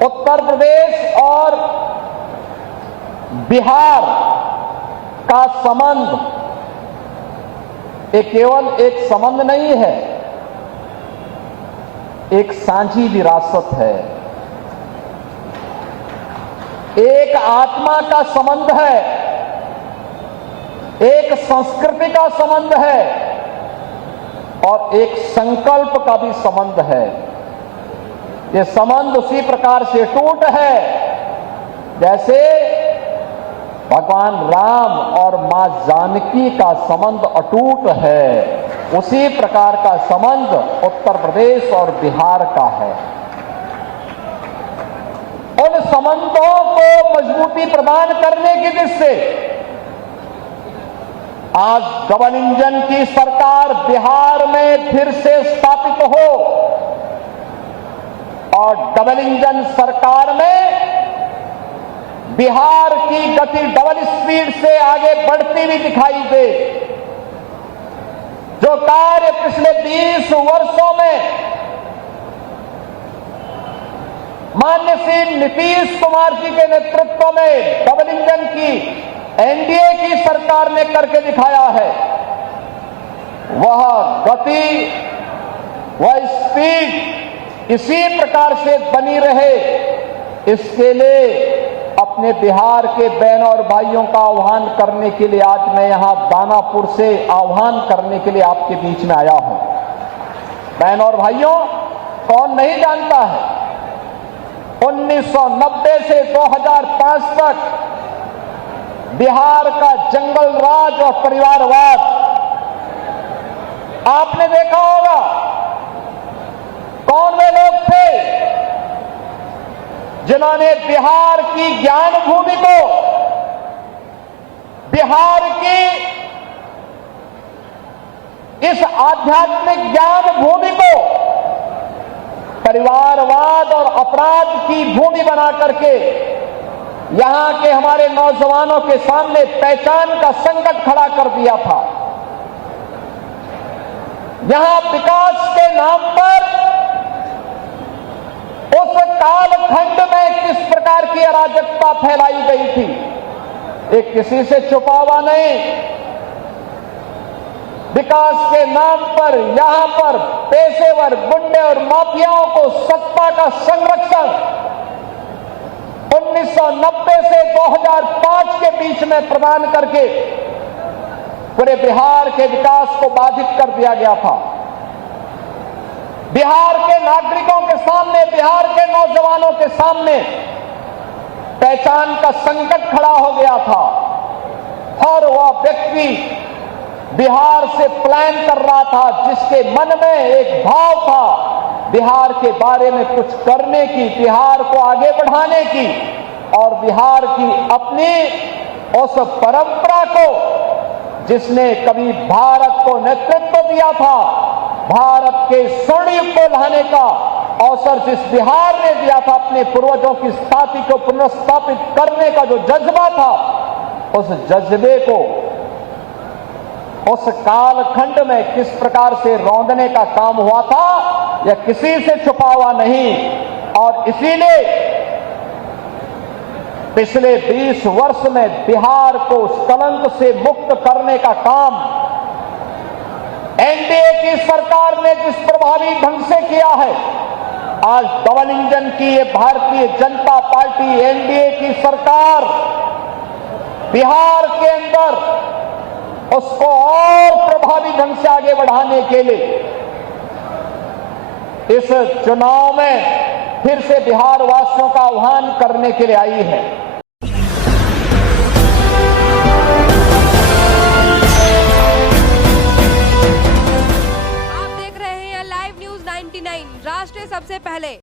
उत्तर प्रदेश और बिहार का संबंध ये केवल एक संबंध नहीं है, एक साझी विरासत है, एक आत्मा का संबंध है, एक संस्कृति का संबंध है और एक संकल्प का भी संबंध है। ये संबंध उसी प्रकार से टूट है जैसे भगवान राम और मां जानकी का संबंध अटूट है। उसी प्रकार का संबंध उत्तर प्रदेश और बिहार का है। उन संबंधों को मजबूती प्रदान करने की दृष्टि से आज डबल इंजन की सरकार बिहार में फिर से स्थापित हो और डबल इंजन सरकार में बिहार की गति डबल स्पीड से आगे बढ़ती हुई दिखाई दे। जो कार्य पिछले 20 वर्षों में माननीय श्री नीतीश कुमार जी के नेतृत्व में डबल इंजन की एनडीए की सरकार ने करके दिखाया है, वह गति, वह स्पीड इसी प्रकार से बनी रहे, इसके लिए अपने बिहार के बहनों और भाइयों का आह्वान करने के लिए आज मैं यहां दानापुर से आह्वान करने के लिए आपके बीच में आया हूं। बहनों और भाइयों, कौन नहीं जानता है 1990 से 2005 तक बिहार का जंगल राज और परिवारवाद आपने देखा होगा। कौन वे लोग थे जिन्होंने बिहार की ज्ञान भूमि को, बिहार की इस आध्यात्मिक ज्ञान भूमि को परिवारवाद और अपराध की भूमि बना करके यहां के हमारे नौजवानों के सामने पहचान का संकट खड़ा कर दिया था। यहां विकास के नाम पर उस कालखंड में किस प्रकार की अराजकता फैलाई गई थी, एक किसी से छुपा हुआ नहीं। विकास के नाम पर यहां पर पेशेवर गुंडे और माफियाओं को सत्ता का संरक्षण 1990 से 2005 के बीच में प्रदान करके पूरे बिहार के विकास को बाधित कर दिया गया था। बिहार के नागरिकों के सामने, बिहार के नौजवानों के सामने पहचान का संकट खड़ा हो गया था और वह व्यक्ति बिहार से प्लान कर रहा था जिसके मन में एक भाव था बिहार के बारे में कुछ करने की, बिहार को आगे बढ़ाने की और बिहार की अपनी उस परंपरा को जिसने कभी भारत को नेतृत्व दिया था, भारत के स्वर्ण युग को लाने का अवसर जिस बिहार ने दिया था, अपने पूर्वजों की स्थापना को पुनर्स्थापित करने का जो जज्बा था, उस जज्बे को उस कालखंड में किस प्रकार से रौंदने का काम हुआ था, यह किसी से छुपा हुआ नहीं। और इसीलिए पिछले 20 वर्ष में बिहार को उस कलंक से मुक्त करने का काम एनडीए की सरकार ने जिस प्रभावी ढंग से किया है, आज डबल इंजन की ये भारतीय जनता पार्टी एनडीए की सरकार बिहार के अंदर उसको और प्रभावी ढंग से आगे बढ़ाने के लिए इस चुनाव में फिर से बिहार वासियों का आह्वान करने के लिए आई है।